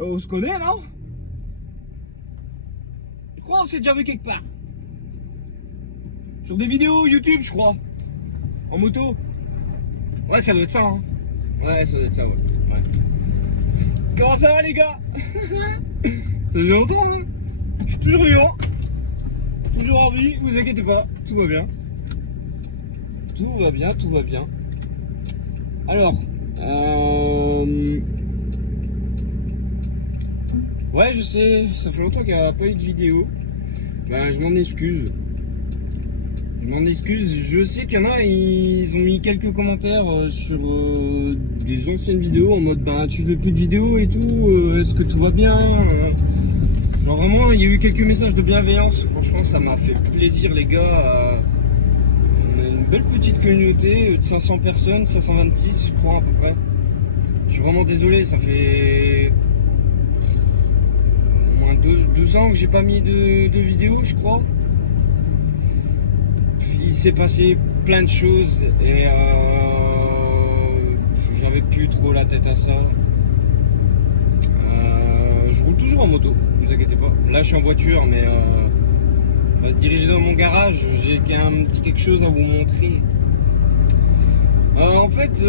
On se connaît, non? Je crois qu'on s'est déjà vu quelque part. Sur des vidéos YouTube, je crois. En moto. Ouais, ça doit être ça, hein. Ouais, ça doit être ça, ouais. Comment ça va, les gars? Ça fait longtemps, hein. Je suis toujours vivant. Toujours en vie, vous inquiétez pas. Tout va bien. Tout va bien, tout va bien. Alors, ouais, je sais, ça fait longtemps qu'il n'y a pas eu de vidéo. Bah, je m'en excuse. Je sais qu'il y en a, ils ont mis quelques commentaires sur des anciennes vidéos en mode bah tu veux plus de vidéos et tout, est-ce que tout va bien? Genre vraiment, il y a eu quelques messages de bienveillance. Franchement, ça m'a fait plaisir, les gars. On a une belle petite communauté de 500 personnes, 526 je crois à peu près. Je suis vraiment désolé, ça fait au moins 2 ans que j'ai pas mis de vidéo, je crois. Il s'est passé plein de choses et j'avais plus trop la tête à ça. Je roule toujours en moto, ne vous inquiétez pas. Là je suis en voiture, mais on va se diriger dans mon garage. J'ai un petit quelque chose à vous montrer. En fait,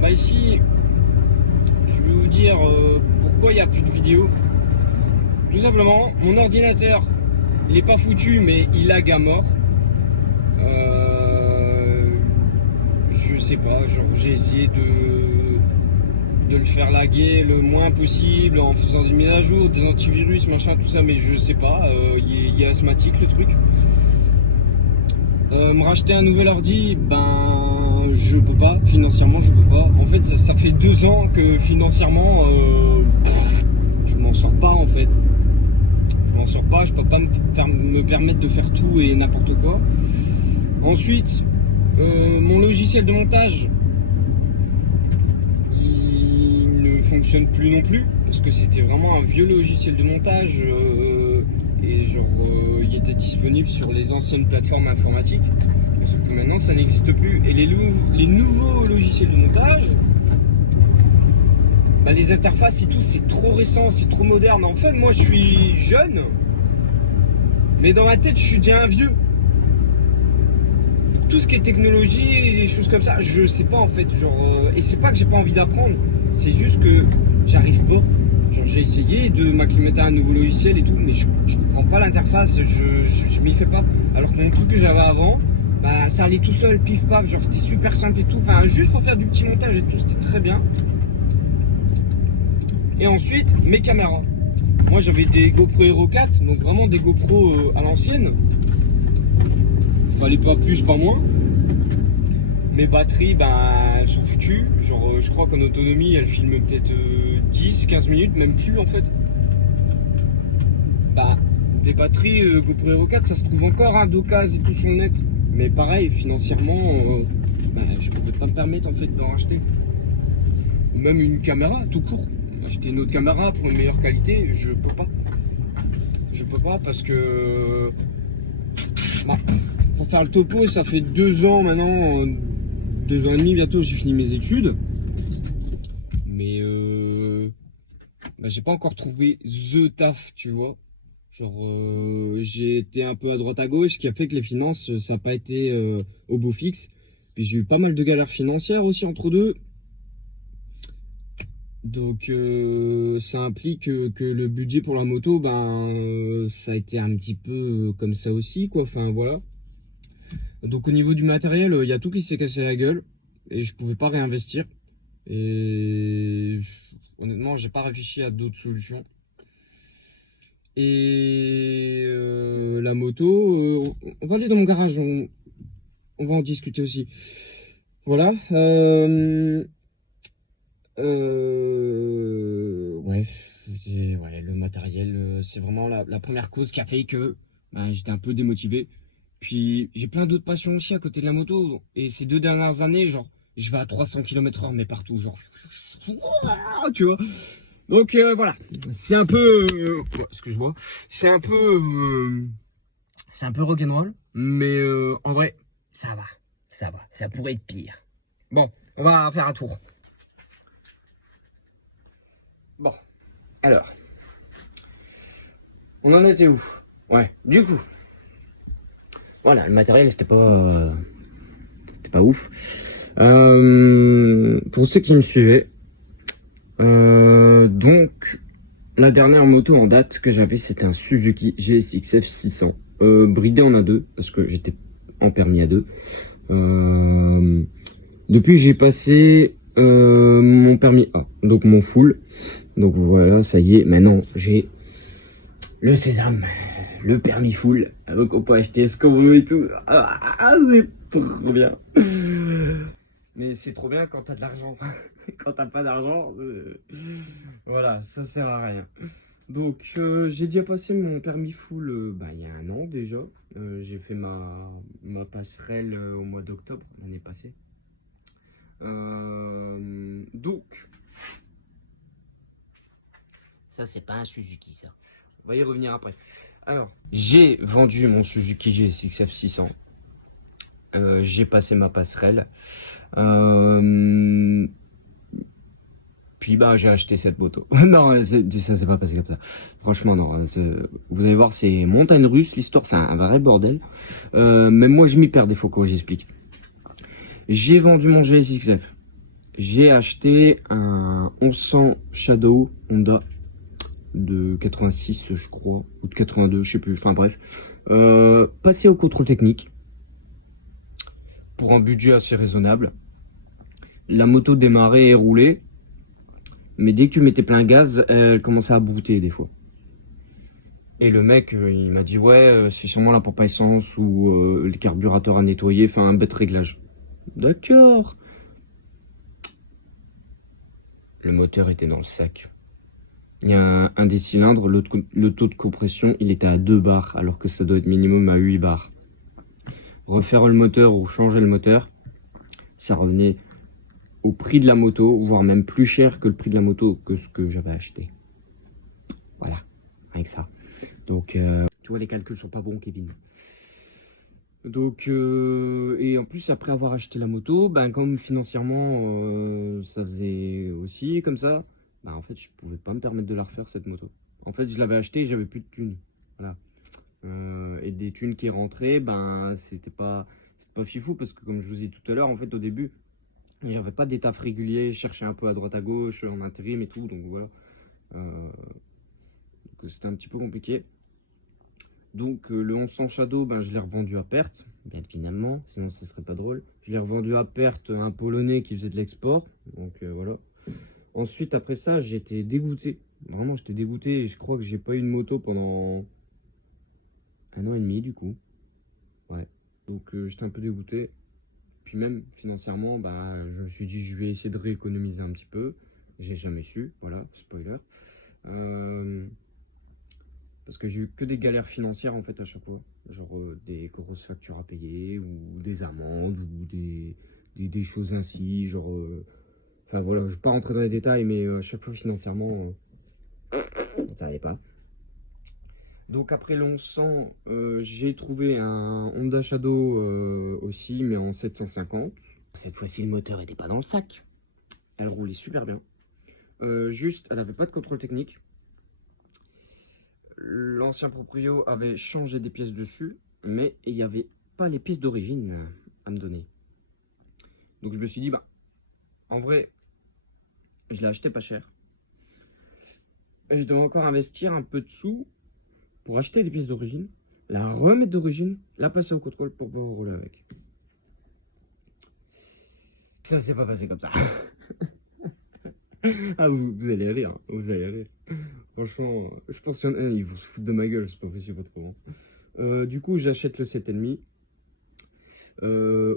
bah ici, je vais vous dire pourquoi il n'y a plus de vidéos. Tout simplement, mon ordinateur, il est pas foutu, mais il lag à mort. Je sais pas, genre j'ai essayé de le faire laguer le moins possible en faisant des mises à jour, des antivirus, machin, tout ça, mais je sais pas, il est asthmatique le truc. Me racheter un nouvel ordi, ben je peux pas, financièrement je peux pas. En fait ça fait 2 ans que financièrement je m'en sors pas en fait. Je m'en sors pas, je peux pas me permettre de faire tout et n'importe quoi. Ensuite, mon logiciel de montage, il ne fonctionne plus non plus parce que c'était vraiment un vieux logiciel de montage et genre il était disponible sur les anciennes plateformes informatiques. Sauf que maintenant ça n'existe plus. Et les nouveaux logiciels de montage, bah, les interfaces et tout, c'est trop récent, c'est trop moderne. En fait, moi je suis jeune, mais dans ma tête je suis déjà un vieux. Tout ce qui est technologie et des choses comme ça, je sais pas en fait, genre et c'est pas que j'ai pas envie d'apprendre, c'est juste que j'arrive pas. Genre j'ai essayé de m'acclimater à un nouveau logiciel et tout, mais je comprends pas l'interface, je m'y fais pas. Alors que mon truc que j'avais avant, bah ça allait tout seul, pif paf, genre c'était super simple et tout, enfin juste pour faire du petit montage et tout, c'était très bien. Et ensuite, mes caméras. Moi j'avais des GoPro Hero 4, donc vraiment des GoPro à l'ancienne. Fallait pas plus, pas moins. Mes batteries, ben, elles sont foutues. Genre, je crois qu'en autonomie, elles filment peut-être 10-15 minutes, même plus en fait. Bah, des batteries GoPro Hero 4, ça se trouve encore à d'occasion et tout sur le net. Mais pareil, financièrement, ben, je pouvais pas me permettre en fait d'en racheter. Ou même une caméra, tout court. Acheter une autre caméra pour une meilleure qualité, je peux pas. Je peux pas parce que... Bah, pour faire le topo, ça fait 2 ans maintenant, 2 ans et demi bientôt, j'ai fini mes études. Mais bah, j'ai pas encore trouvé the taf, tu vois. Genre j'ai été un peu à droite à gauche, ce qui a fait que les finances, ça n'a pas été au beau fixe. Puis j'ai eu pas mal de galères financières aussi entre deux. Donc ça implique que le budget pour la moto, ben ça a été un petit peu comme ça aussi, quoi. Enfin voilà. Donc au niveau du matériel, il y a tout qui s'est cassé la gueule et je pouvais pas réinvestir. Et honnêtement, j'ai pas réfléchi à d'autres solutions. Et la moto, on va aller dans mon garage, on va en discuter aussi. Voilà. Ouais, le matériel, c'est vraiment la première cause qui a fait que ben, j'étais un peu démotivé. Puis j'ai plein d'autres passions aussi à côté de la moto. Et ces 2 dernières années, genre, je vais à 300 km/h, mais partout, genre, tu vois. Donc voilà, c'est un peu, excuse-moi, c'est un peu rock'n'roll, mais en vrai, ça va, ça pourrait être pire. Bon, on va faire un tour. Bon, alors, on en était où? Ouais, du coup, voilà, le matériel, c'était pas ouf. Pour ceux qui me suivaient, donc, la dernière moto en date que j'avais, c'était un Suzuki GSX-F 600. Bridé en A2, parce que j'étais en permis A2. Depuis, j'ai passé mon permis A, donc mon full. Donc voilà, ça y est, maintenant j'ai le sésame, le permis full. Donc on peut acheter ce qu'on veut et tout. C'est trop bien. Mais c'est trop bien quand t'as de l'argent. Quand t'as pas d'argent, voilà, ça sert à rien. Donc j'ai déjà passé mon permis full il y a un an déjà. J'ai fait ma passerelle au mois d'octobre l'année passée. Donc, ça c'est pas un Suzuki ça. On va y revenir après. Alors, j'ai vendu mon Suzuki GSX-F 600. J'ai passé ma passerelle. Puis j'ai acheté cette moto. Non, ça s'est pas passé comme ça. Franchement, non. Vous allez voir, c'est montagne russe. L'histoire, c'est un vrai bordel. Même moi, je m'y perds des fois quand j'explique. J'ai vendu mon GSX-F. J'ai acheté un 1100 Shadow Honda de 86, je crois, ou de 82, je sais plus. Enfin bref. Passé au contrôle technique pour un budget assez raisonnable. La moto démarrait et roulait. Mais dès que tu mettais plein gaz, elle commençait à brouter des fois. Et le mec, il m'a dit ouais, c'est sûrement la pompe à essence ou le carburateur à nettoyer, enfin un bête réglage. D'accord. Le moteur était dans le sac. Il y a un des cylindres, le taux de compression, il était à 2 bars, alors que ça doit être minimum à 8 bars. Refaire le moteur ou changer le moteur, ça revenait au prix de la moto, voire même plus cher que le prix de la moto que ce que j'avais acheté. Voilà, avec ça. Donc, tu vois, les calculs sont pas bons, Kevin. Donc, et en plus, après avoir acheté la moto, comme financièrement, ça faisait aussi comme ça, en fait, je pouvais pas me permettre de la refaire, cette moto. En fait, je l'avais achetée et j'avais plus de thunes. Voilà. Et des thunes qui rentraient, c'était pas fifou parce que, comme je vous ai dit tout à l'heure, en fait, au début, j'avais pas des tafs réguliers, je cherchais un peu à droite à gauche, en intérim et tout, donc voilà. Donc, c'était un petit peu compliqué. Donc le 1100 Shadow, je l'ai revendu à perte, bien évidemment, sinon ce serait pas drôle. Je l'ai revendu à perte à un Polonais qui faisait de l'export, donc voilà. Ensuite, après ça, j'étais dégoûté. Vraiment, j'étais dégoûté et je crois que j'ai pas eu une moto pendant 1 an et demi du coup. Ouais. Donc j'étais un peu dégoûté. Puis même financièrement, je me suis dit je vais essayer de rééconomiser un petit peu. J'ai jamais su, voilà, spoiler. Parce que j'ai eu que des galères financières en fait à chaque fois. Genre des grosses factures à payer, ou des amendes, ou des choses ainsi. Genre. Enfin voilà, je ne vais pas rentrer dans les détails, mais à chaque fois financièrement, ça n'allait pas. Donc après le 1100, j'ai trouvé un Honda Shadow aussi, mais en 750. Cette fois-ci, le moteur n'était pas dans le sac. Elle roulait super bien. Juste, elle n'avait pas de contrôle technique. L'ancien proprio avait changé des pièces dessus, mais il n'y avait pas les pièces d'origine à me donner. Donc je me suis dit, en vrai, je l'ai acheté pas cher. Et je devais encore investir un peu de sous pour acheter les pièces d'origine, la remettre d'origine, la passer au contrôle pour pouvoir rouler avec. Ça s'est pas passé comme ça. Ah, vous allez rire, vous allez rire. Franchement, je pense qu'il y en a, ils vont se foutre de ma gueule, c'est pas possible autrement. Du coup, j'achète le 7,5.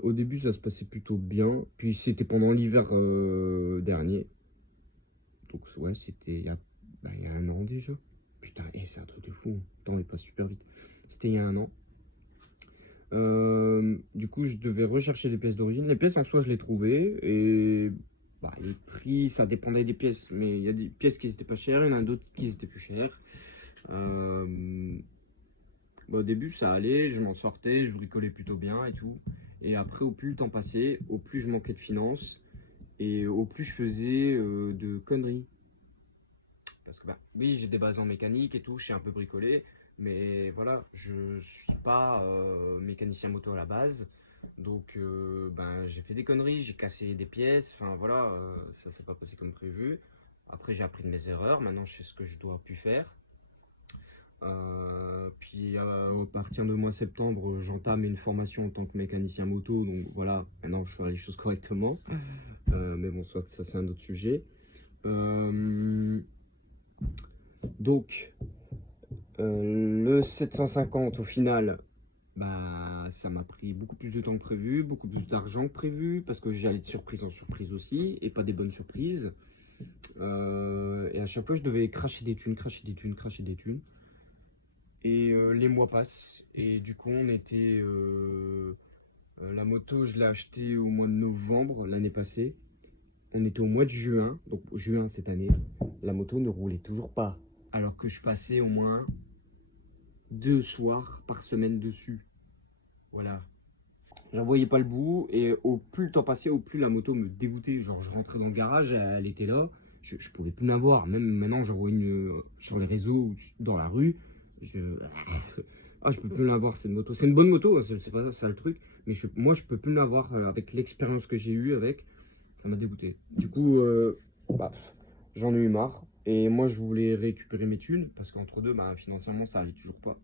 Au début, ça se passait plutôt bien. Puis c'était pendant l'hiver dernier. Donc ouais, c'était il y a 1 an déjà. Putain, c'est un truc de fou. Le temps il passe super vite. C'était il y a 1 an. Du coup, je devais rechercher des pièces d'origine. Les pièces en soi, je les trouvais. Et les prix, ça dépendait des pièces. Mais il y a des pièces qui n'étaient pas chères, il y en a d'autres qui étaient plus chères. Au début, ça allait, je m'en sortais, je bricolais plutôt bien et tout. Et après, au plus le temps passait, au plus je manquais de finances et au plus je faisais de conneries. Parce que, bah, oui, j'ai des bases en mécanique et tout, je sais un peu bricoler, mais voilà, je suis pas mécanicien moto à la base. Donc, ben, j'ai fait des conneries, j'ai cassé des pièces, enfin voilà, ça s'est pas passé comme prévu. Après, j'ai appris de mes erreurs, maintenant je sais ce que je dois plus faire. Puis à partir de mois septembre, j'entame une formation en tant que mécanicien moto, donc voilà, maintenant je ferai les choses correctement. Mais bon, soit ça c'est un autre sujet. Euh, donc, le 750 au final, bah, ça m'a pris beaucoup plus de temps que prévu, beaucoup plus d'argent que prévu, parce que j'allais de surprise en surprise aussi, et pas des bonnes surprises. Et à chaque fois, je devais cracher des thunes, cracher des thunes, cracher des thunes. Et les mois passent, et du coup, on était. La moto, je l'ai achetée au mois de novembre l'année passée. On était au mois de juin, donc juin cette année. La moto ne roulait toujours pas. Alors que je passais au moins 2 soirs par semaine dessus. Voilà. J'en voyais pas le bout et au plus le temps passait, au plus la moto me dégoûtait. Genre je rentrais dans le garage, elle était là, je pouvais plus l'avoir. Même maintenant j'en vois une sur les réseaux ou dans la rue. Je... Ah, je peux plus l'avoir cette moto. C'est une bonne moto, c'est pas ça le truc. Mais moi je peux plus l'avoir avec l'expérience que j'ai eue avec. Ça m'a dégoûté. Du coup, bah, j'en ai eu marre. Et moi je voulais récupérer mes thunes parce qu'entre deux, bah, financièrement ça allait toujours pas.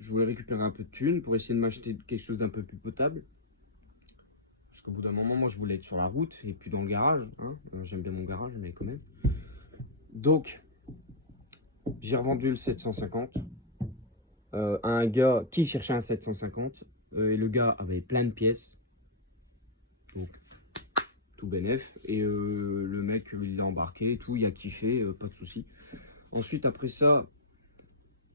Je voulais récupérer un peu de thunes pour essayer de m'acheter quelque chose d'un peu plus potable. Parce qu'au bout d'un moment, moi, je voulais être sur la route et puis dans le garage. Hein. J'aime bien mon garage, mais quand même. Donc, j'ai revendu le 750 à un gars qui cherchait un 750. Et le gars avait plein de pièces. Donc, tout bénef. Et le mec, il l'a embarqué et tout. Il a kiffé, pas de souci. Ensuite, après ça,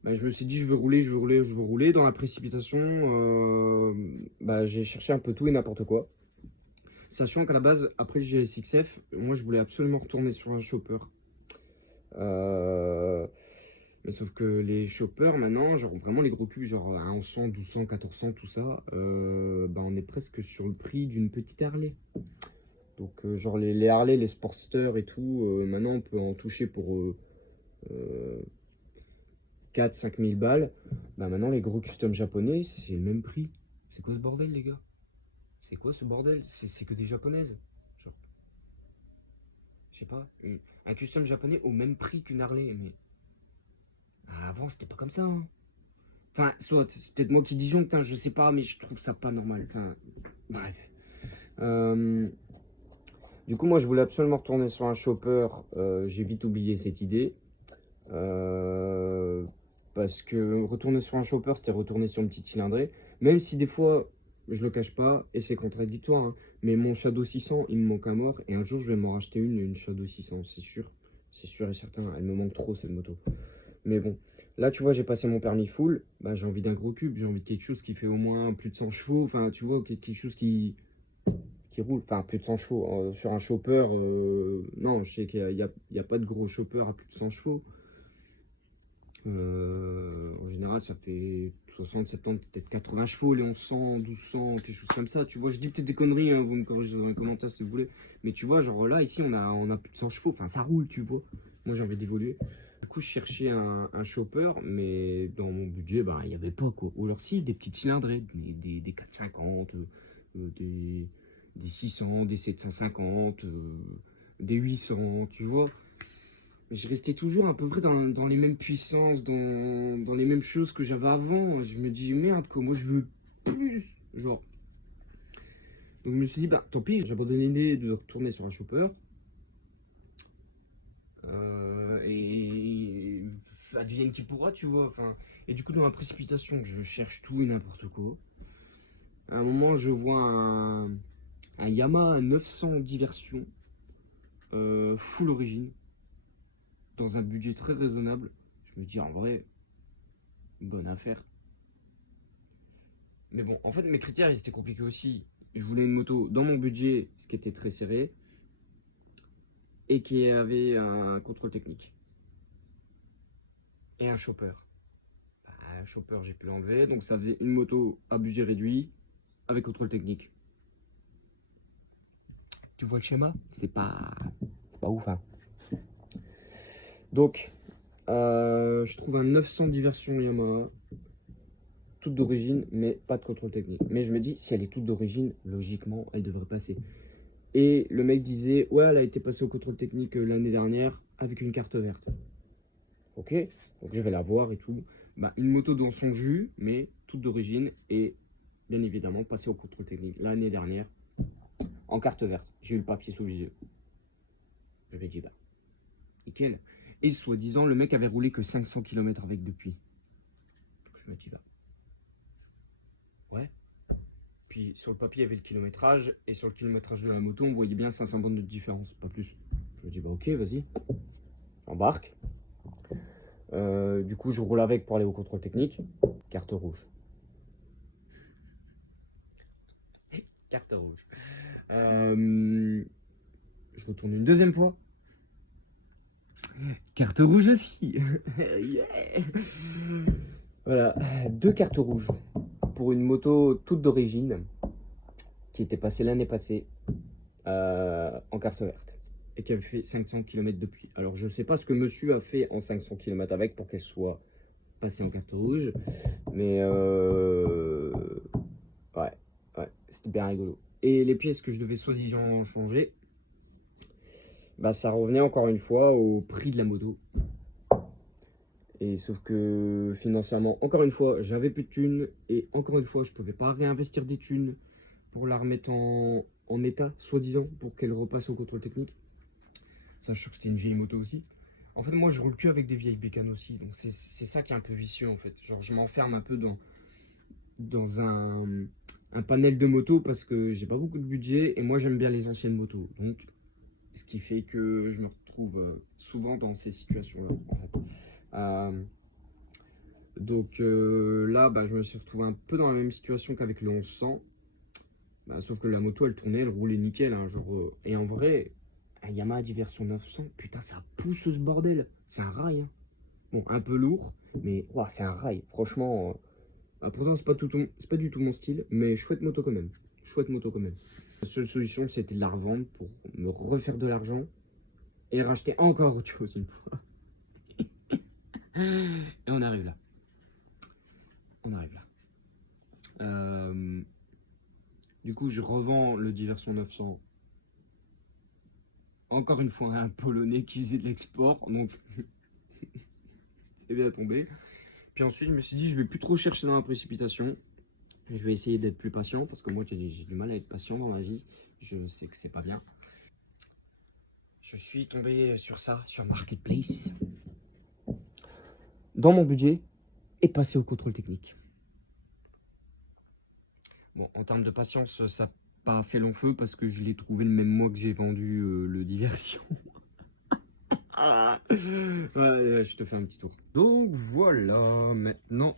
bah, je me suis dit, je veux rouler, je veux rouler, je veux rouler. Dans la précipitation, bah, j'ai cherché un peu tout et n'importe quoi. Sachant qu'à la base, après le GSXF, moi je voulais absolument retourner sur un chopper. Euh, Mais sauf que les choppers maintenant, genre vraiment les gros cubes, genre 1100, 1200, 1400, tout ça, bah on est presque sur le prix d'une petite Harley. Donc genre les Harley, les Sportster et tout, maintenant on peut en toucher pour 4-5 000 balles. Bah maintenant les gros custom japonais, c'est le même prix. C'est quoi ce bordel les gars? C'est quoi ce bordel? C'est que des japonaises. Genre, je sais pas, un custom japonais au même prix qu'une Harley, mais avant c'était pas comme ça. Hein. Enfin, soit, c'est peut-être moi qui disjoncte, hein, je sais pas, mais je trouve ça pas normal. Enfin, bref. Euh, du coup, moi je voulais absolument retourner sur un chopper. J'ai vite oublié cette idée. Euh, Parce que retourner sur un chopper, c'était retourner sur une petite cylindrée. Même si des fois, je le cache pas, et c'est contradictoire, hein, mais mon Shadow 600, il me manque à mort. Et un jour, je vais m'en racheter une Shadow 600, c'est sûr. C'est sûr et certain. Elle me manque trop, cette moto. Mais bon, là, tu vois, j'ai passé mon permis full. Bah, j'ai envie d'un gros cube. J'ai envie de quelque chose qui fait au moins plus de 100 chevaux. Enfin, tu vois, quelque chose qui roule. Enfin, plus de 100 chevaux. Sur un chopper, non, je sais qu'il y a pas de gros chopper à plus de 100 chevaux. En général, ça fait 60, 70, peut-être 80 chevaux, les 1100, 1200, quelque chose comme ça. Tu vois, je dis peut-être des conneries, hein, vous me corrigez dans les commentaires si vous voulez. Mais tu vois, genre là, ici, on a plus de 100 chevaux. Enfin, ça roule, tu vois. Moi, j'ai envie d'évoluer. Du coup, je cherchais un chopper, mais dans mon budget, bah, il n'y avait pas, quoi. Ou alors, si, des petites cylindrées, des 450, des 600, des 750, des 800, tu vois. Je restais toujours à peu près dans les mêmes puissances, dans les mêmes choses que j'avais avant. Je me dis, merde, quoi, moi je veux plus. Genre. Donc je me suis dit, bah tant pis, j'ai abandonné l'idée de retourner sur un chopper. Et advienne qui pourra, tu vois. Enfin, et du coup, dans la précipitation, je cherche tout et n'importe quoi. À un moment, je vois un Yamaha 900 diversion, full origine, dans un budget très raisonnable. Je me dis, en vrai, bonne affaire. Mais bon, en fait, mes critères, ils étaient compliqués aussi. Je voulais une moto dans mon budget, ce qui était très serré, et qui avait un contrôle technique. Et un chopper. Un chopper, j'ai pu l'enlever, donc ça faisait une moto à budget réduit, avec contrôle technique. Tu vois le schéma? C'est pas ouf, hein. Donc, je trouve un 900 diversion Yamaha, toute d'origine, mais pas de contrôle technique. Mais je me dis, si elle est toute d'origine, logiquement, elle devrait passer. Et le mec disait, ouais, elle a été passée au contrôle technique l'année dernière avec une carte verte. Ok, donc je vais la voir et tout. Bah, une moto dans son jus, mais toute d'origine et bien évidemment passée au contrôle technique l'année dernière en carte verte. J'ai eu le papier sous les yeux. Je lui ai dit, bah, nickel. Et soi-disant, le mec avait roulé que 500 km avec depuis. Donc je me dis, bah, ouais. Puis sur le papier, il y avait le kilométrage. Et sur le kilométrage de la moto, on voyait bien 500 bandes de différence, pas plus. Je me dis, bah, ok, vas-y. J'embarque. Du coup, je roule avec pour aller au contrôle technique. Carte rouge. Carte rouge. Je retourne une deuxième fois. Carte rouge aussi. Yeah. Voilà, 2 cartes rouges pour une moto toute d'origine qui était passée l'année passée en carte verte et qui avait fait 500 km depuis. Alors je sais pas ce que monsieur a fait en 500 km avec pour qu'elle soit passée en carte rouge, mais ouais, c'était bien rigolo. Et les pièces que je devais soi-disant changer, bah ça revenait encore une fois au prix de la moto. Et sauf que financièrement, encore une fois, j'avais plus de thunes. Et encore une fois, je pouvais pas réinvestir des thunes pour la remettre en état, soi-disant, pour qu'elle repasse au contrôle technique. Sachant que c'était une vieille moto aussi. En fait, moi, je roule que avec des vieilles bécanes aussi. Donc c'est ça qui est un peu vicieux, en fait. Genre, je m'enferme un peu dans un panel de motos parce que j'ai pas beaucoup de budget. Et moi, j'aime bien les anciennes motos. Donc, ce qui fait que je me retrouve souvent dans ces situations-là, en fait. Donc là, bah, je me suis retrouvé un peu dans la même situation qu'avec le 1100. Bah, sauf que la moto, elle tournait, elle roulait nickel. Hein, genre, et en vrai, un Yamaha Diversion 900, putain, ça pousse ce bordel. C'est un rail. Hein. Bon, un peu lourd, mais ouah, c'est un rail. Franchement, pourtant, c'est pas du tout mon style, mais chouette moto quand même. Chouette moto quand même. La seule solution, c'était de la revendre pour me refaire de l'argent et racheter encore autre chose une fois. Et on arrive là. On arrive là. Du coup, je revends le Diversion 900. Encore une fois, un Polonais qui faisait de l'export. Donc, c'est bien tombé. Puis ensuite, je me suis dit, je vais plus trop chercher dans la précipitation. Je vais essayer d'être plus patient. Parce que moi, j'ai du mal à être patient dans la vie. Je sais que c'est pas bien. Je suis tombé sur ça, sur Marketplace. Dans mon budget. Et passé au contrôle technique. Bon, en termes de patience, ça n'a pas fait long feu parce que je l'ai trouvé le même mois que j'ai vendu le Diversion. Ouais, je te fais un petit tour. Donc voilà, maintenant,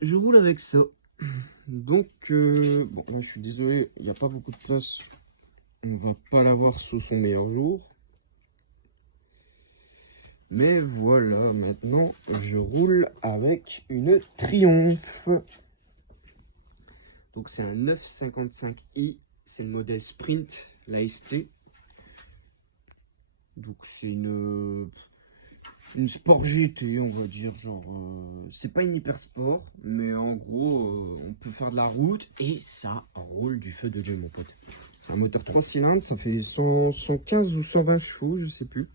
je roule avec ça. Donc, bon, là je suis désolé, il n'y a pas beaucoup de place. On va pas l'avoir sous son meilleur jour. Mais voilà, maintenant, je roule avec une Triumph. Donc c'est un 955i, c'est le modèle Sprint, la ST. Donc c'est une Sport GT, on va dire, genre, c'est pas une hyper sport, mais en gros, on peut faire de la route et ça roule du feu de Dieu, mon pote. C'est un moteur 3 cylindres, ça fait 115 ou 120 chevaux, je sais plus.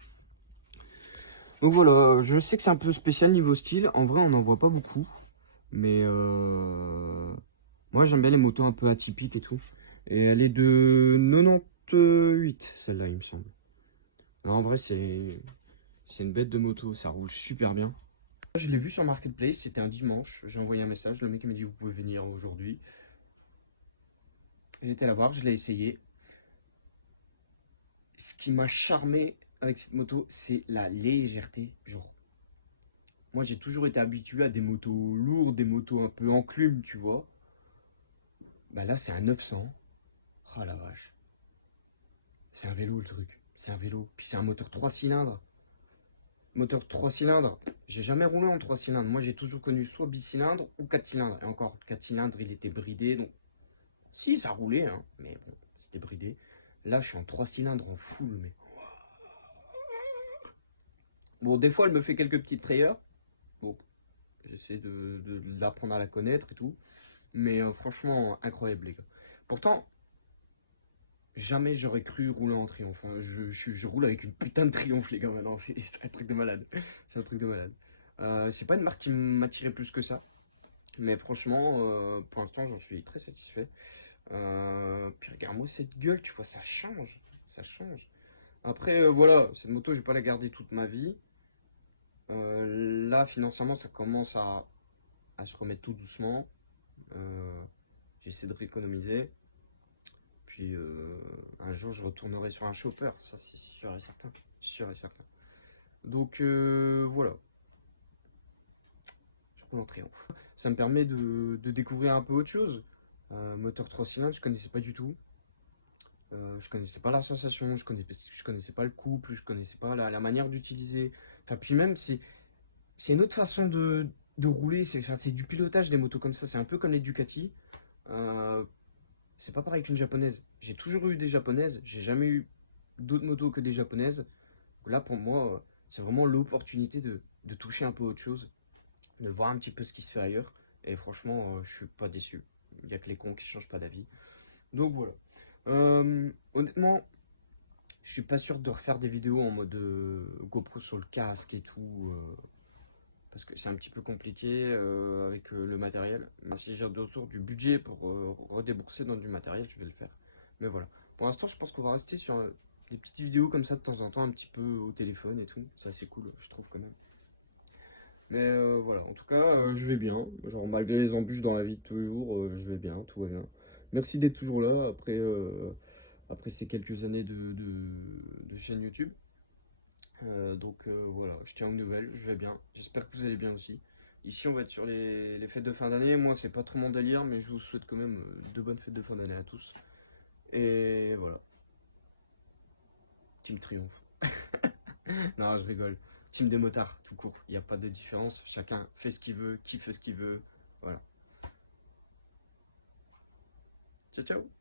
Donc voilà, je sais que c'est un peu spécial niveau style, en vrai on n'en voit pas beaucoup, mais moi j'aime bien les motos un peu atypiques et tout. Et elle est de 98, celle-là, il me semble. Alors, en vrai, c'est une bête de moto, ça roule super bien. Je l'ai vu sur Marketplace, c'était un dimanche. J'ai envoyé un message, le mec m'a dit vous pouvez venir aujourd'hui. J'ai été la voir, je l'ai essayé. Ce qui m'a charmé avec cette moto, c'est la légèreté. Genre, moi j'ai toujours été habitué à des motos lourdes, des motos un peu enclumes, tu vois. Bah là c'est un 900. Oh la vache. C'est un vélo le truc, c'est un vélo. Puis c'est un moteur 3 cylindres. Moteur 3 cylindres, j'ai jamais roulé en 3 cylindres. Moi, j'ai toujours connu soit bicylindre ou 4 cylindres. Et encore, 4 cylindres, il était bridé. Donc, si, ça roulait, hein, mais bon, c'était bridé. Là, je suis en 3 cylindres en full, mais. Bon, des fois, elle me fait quelques petites frayeurs. Bon, j'essaie de l'apprendre à la connaître et tout. Mais franchement, incroyable, les gars. Pourtant, jamais j'aurais cru rouler en Triomphe. Hein. Je roule avec une putain de Triomphe, les gars, maintenant. C'est un truc de malade. C'est un truc de malade. C'est pas une marque qui m'attirait plus que ça. Mais franchement, pour l'instant, j'en suis très satisfait. Puis regarde-moi cette gueule, tu vois, ça change. Ça change. Après, voilà, cette moto, je vais pas la garder toute ma vie. Là, financièrement, ça commence à se remettre tout doucement. J'essaie de rééconomiser. Puis un jour, je retournerai sur un chauffeur. Ça, c'est sûr et certain. Sûr et certain. Donc, voilà. Je roule en Triomphe. Ça me permet de découvrir un peu autre chose. Moteur 3 cylindres, je connaissais pas du tout. Je connaissais pas la sensation, je connaissais pas le couple, je connaissais pas la manière d'utiliser. Enfin, puis même, c'est une autre façon de rouler, c'est du pilotage des motos comme ça, c'est un peu comme les Ducati. Euh, c'est pas pareil qu'une japonaise. J'ai toujours eu des japonaises, j'ai jamais eu d'autres motos que des japonaises. Donc là, pour moi, c'est vraiment l'opportunité de toucher un peu autre chose, de voir un petit peu ce qui se fait ailleurs. Et franchement, je suis pas déçu. Il y a que les cons qui changent pas d'avis. Donc voilà. Honnêtement, je suis pas sûr de refaire des vidéos en mode GoPro sur le casque et tout. Parce que c'est un petit peu compliqué avec le matériel. Mais si j'ai de retour du budget pour redébourser dans du matériel, je vais le faire. Mais voilà. Pour l'instant, je pense qu'on va rester sur des petites vidéos comme ça de temps en temps, un petit peu au téléphone et tout. C'est assez cool, je trouve quand même. Mais voilà, en tout cas, je vais bien. Genre, malgré les embûches dans la vie de tous les jours, je vais bien, tout va bien. Merci d'être toujours là après ces quelques années de chaîne YouTube. Donc voilà, je tiens aux nouvelles, je vais bien. J'espère que vous allez bien aussi. Ici, on va être sur les fêtes de fin d'année. Moi, c'est pas trop mon délire, mais je vous souhaite quand même de bonnes fêtes de fin d'année à tous. Et voilà, Team Triomphe. Non, je rigole. Team des motards, tout court. Il n'y a pas de différence. Chacun fait ce qu'il veut, kiffe ce qu'il veut. Voilà. Ciao, ciao.